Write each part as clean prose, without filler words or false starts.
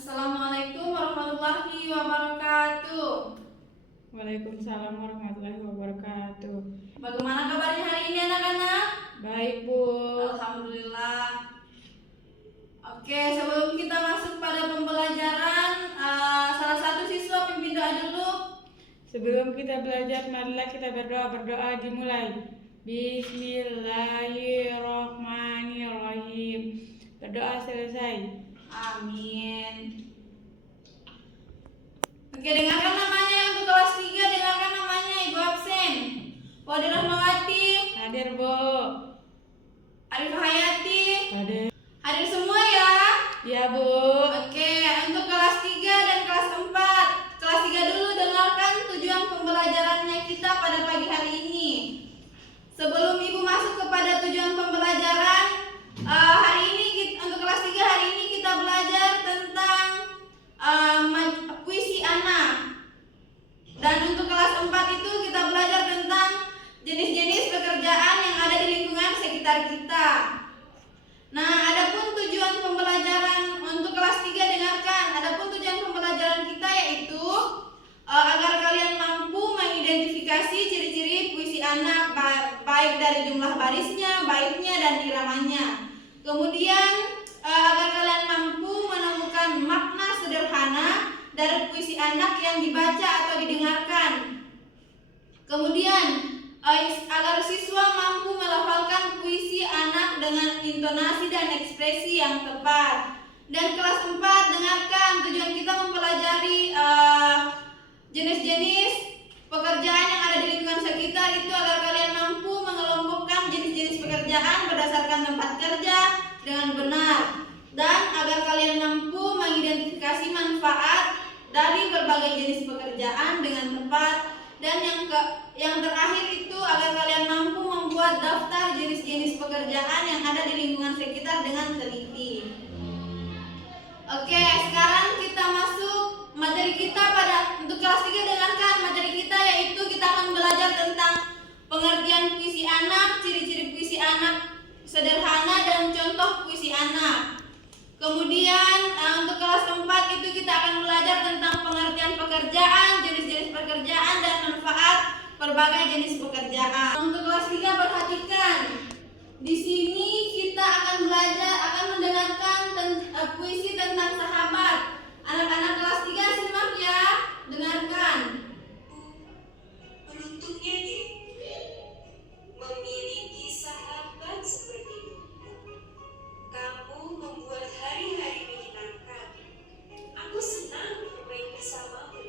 Assalamualaikum warahmatullahi wabarakatuh. Waalaikumsalam warahmatullahi wabarakatuh. Bagaimana kabarnya hari ini anak-anak? Baik, Bu. Alhamdulillah. Oke, sebelum kita masuk pada pembelajaran, salah satu siswa pimpin doa dulu. Sebelum kita belajar, marilah kita berdoa dimulai. Bismillahirrahmanirrahim. Berdoa selesai. Amin. Oke, dengarkan namanya untuk kelas 3, dengarkan namanya Ibu absen. Wadi Rahmawati, Hadir, Bu. Arif Hayati, Hadir. hadir semua ya. Ya, Bu. Oke, untuk kelas 3 dan kelas 4. Kelas 3 dulu dengarkan tujuan pembelajarannya kita pada pagi hari ini. Sebelum Ibu masuk kepada tujuan pembelajaran, hari ini untuk kelas 3 hari ini kita belajar tentang puisi anak. Dan untuk kelas 4 itu kita belajar tentang jenis-jenis pekerjaan yang ada di lingkungan sekitar kita. Nah, adapun tujuan pembelajaran untuk kelas 3 dengarkan. Adapun tujuan pembelajaran kita yaitu agar kalian mampu mengidentifikasi ciri-ciri puisi anak baik dari jumlah barisnya, baitnya dan iramanya. Kemudian agar kalian mampu menemukan makna sederhana dari puisi anak yang dibaca atau didengarkan. Kemudian agar siswa mampu melafalkan puisi anak dengan intonasi dan ekspresi yang tepat. Dan kelas 4 dengarkan, tujuan kita mempelajari jenis-jenis pekerjaan yang ada di lingkungan sekitar itu agar kalian mampu mengelompokkan jenis-jenis pekerjaan berdasarkan tempat kerja dengan benar, dan agar kalian mampu mengidentifikasi manfaat dari berbagai jenis pekerjaan dengan tepat. Dan yang terakhir itu agar kalian mampu membuat daftar jenis-jenis pekerjaan yang ada di lingkungan sekitar dengan teliti. Oke, sekarang kita masuk materi kita untuk kelas 3. Dengarkan materi kita, yaitu kita akan belajar tentang pengertian puisi anak, ciri-ciri puisi anak sederhana dan contoh puisi anak. Kemudian untuk kelas 4 itu kita akan belajar tentang pengertian pekerjaan, jenis-jenis pekerjaan dan manfaat berbagai jenis pekerjaan. Untuk kelas 3 perhatikan. Di sini kita akan mendengarkan puisi tentang sahabat. Anak-anak kelas 3 simak ya, dengarkan. Beruntungnya diriku memiliki sahabat sepertimu. Kamu membuat hari-hari menyenangkan. Aku senang bermain bersamamu.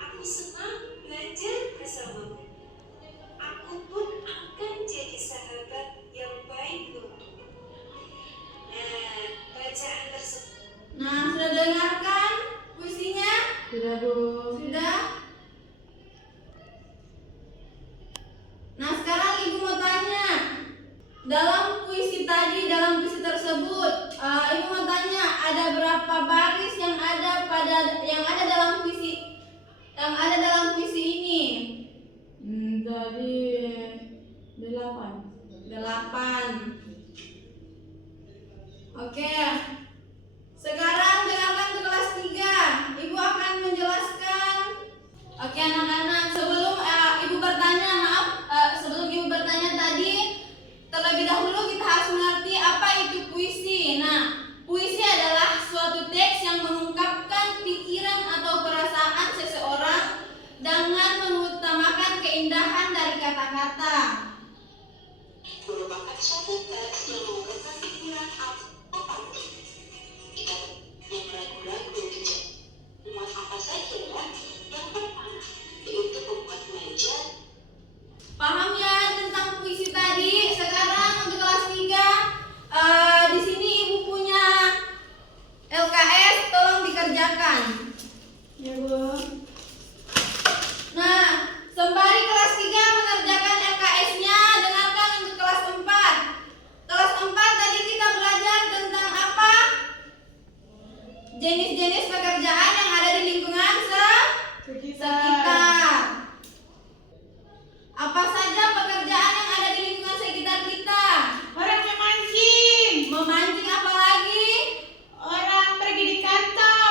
Aku senang belajar bersamamu. Aku pun akan jadi sahabat yang baik untukmu. Nah, bacaan tersebut. Nah, sudah dengarkan puisinya? Sudah, Bu. Sudah? Nah, sekarang Ibu mau tanya. Dalam puisi tersebut, Ibu mau tanya, ada berapa baris yang ada dalam puisi ini? Tadi 8. 8. Oke. Sekarang dengarkan ke kelas 3. Ibu akan menjelaskan. Oke anak-anak, sebelum Ibu bertanya tadi, terlebih dahulu kita harus mengerti apa itu puisi. Nah, puisi adalah suatu teks yang mengungkapkan pikiran atau perasaan seseorang dengan mengutamakan keindahan dari kata-kata. Merupakan suatu teks yang mengungkapkan pikiran apa kita yang ragu-ragu membuat apa saja ya. Yang pertama yaitu membuat meja. Paham ya tentang puisi tadi? Sekarang untuk kelas 3, di sini Ibu punya LKS, tolong dikerjakan. Ya, Bu. Nah, sembari kelas 3 mengerjakan LKS-nya, dengarkan untuk kelas 4. Kelas 4 tadi kita belajar tentang apa? Jenis-jenis pekerjaan yang ada di lingkungan sekitar. Apa saja pekerjaan yang ada di lingkungan sekitar kita? Orang memancing. Memancing, apa lagi? Orang pergi di kantor.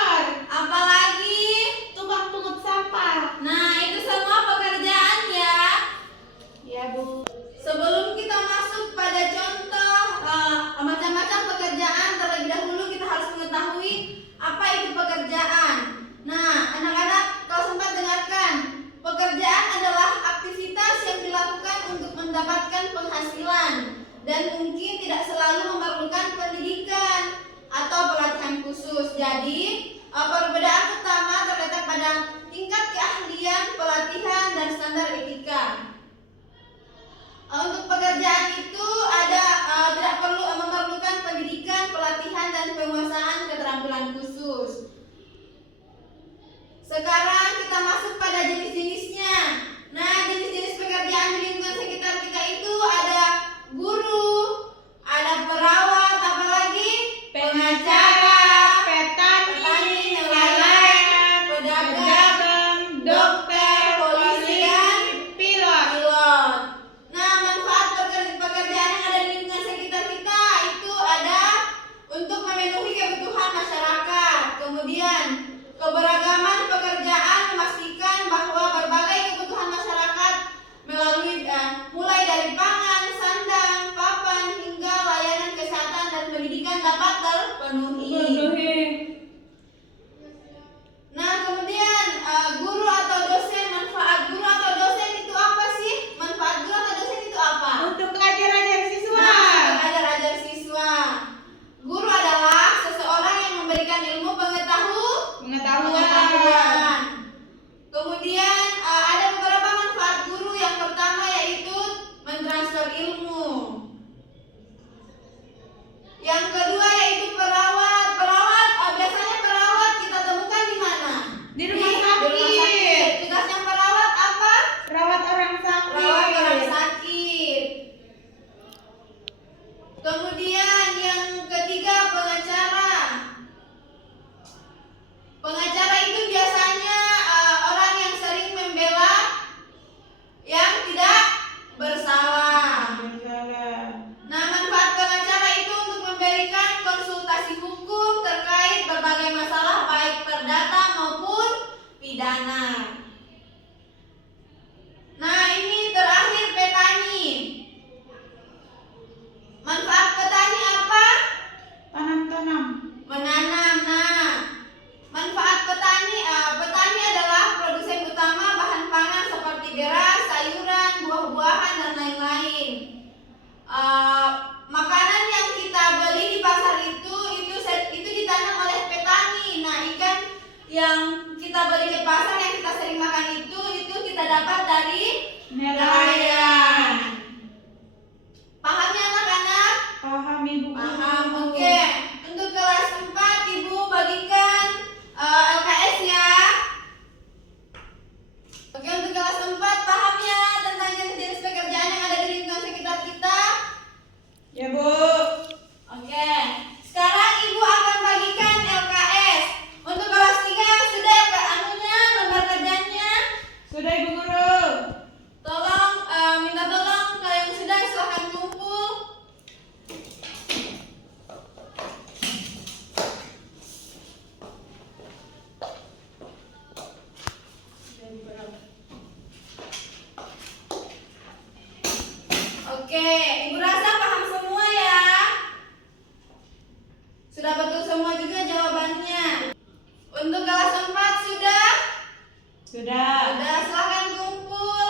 khusus. Jadi, perbedaan utama terletak pada tingkat keahlian, pelatihan, dan standar etika. Untuk pekerjaan itu tidak perlu memerlukan pendidikan, pelatihan, dan penguasaan keterampilan khusus. Sekarang kita masuk pada jenis-jenisnya. Nah, jenis-jenis pekerjaan di lingkungan sekitar kita itu ada guru, ada perawat, apalagi pengacara, petani, nelayan, pedagang, dokter, polisi, dan pilot. Nah, manfaat pekerjaan yang ada di lingkungan sekitar kita itu ada untuk memenuhi kebutuhan masyarakat. Kemudian keberagaman pekerjaan memastikan bahwa berbagai kebutuhan masyarakat melalui mulai dari pangan, sandang, papan, hingga layanan kesehatan dan pendidikan dapat terpenuhi. Nah, kemudian guru atau dosen, manfaat guru atau dosen itu apa sih? Manfaat guru atau dosen itu apa? Untuk ajar-ajar siswa. Nah, untuk ajar-ajar siswa. Guru adalah seseorang yang memberikan ilmu pengetahuan. Kemudian ada beberapa manfaat guru. Yang pertama yaitu mentransfer ilmu. Yang kedua yaitu perawat. Biasanya perawat kita temukan di mana? Di rumah sakit. Tugasnya perawat apa? Rawat orang sakit. Rawat orang sakit. Kemudian yang ketiga pengacara. Pengacara itu biasanya orang yang sering membela yang tidak bersalah. Nah, manfaat pengacara itu untuk memberikan konsultasi hukum terkait berbagai masalah baik perdata maupun pidana. Nah, ini terakhir petani. Manfaat petani apa? Tanam-tanam. Menanam. Nah, manfaat petani adalah produsen utama bahan pangan seperti beras, sayuran, buah-buahan, dan lain-lain. Makanan yang kita beli di pasar itu ditanam oleh petani. Nah, ikan yang kita beli di pasar yang kita sering makan itu kita dapat dari nelayan. Paham ya anak-anak? Paham Ibu. Paham, oke. Untuk kelas 4 Ibu bagikan LKS ya. Oke, untuk kelas 4 paham ya tentang jenis-jenis pekerjaan yang ada di lingkungan sekitar kita? Ya, Bu. Oke. Sekarang Ibu akan bagikan LKS. Untuk kelas 3 sudah lembar kerjanya? Sudah Ibu Guru. Minta tolong kalau yang sudah silahkan kumpul. Oke, Ibu rasa paham semua ya? Sudah betul semua juga jawabannya. Untuk kelas 4 sudah? Sudah. Sudah, silahkan kumpul.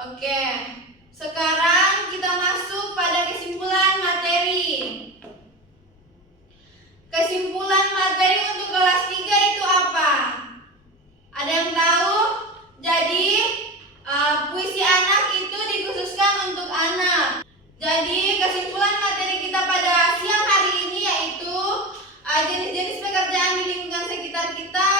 Oke, sekarang kita masuk pada kesimpulan materi. Kesimpulan materi untuk kelas 3 itu apa? Ada yang tahu? Jadi, puisi anak itu dikhususkan untuk anak. Jadi, kesimpulan materi kita pada siang hari ini yaitu jenis-jenis pekerjaan di lingkungan sekitar kita,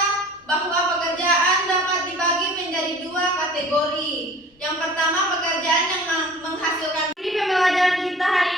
bahwa pekerjaan dapat dibagi menjadi 2 kategori. Yang pertama, pekerjaan yang menghasilkan. Di pembelajaran kita hari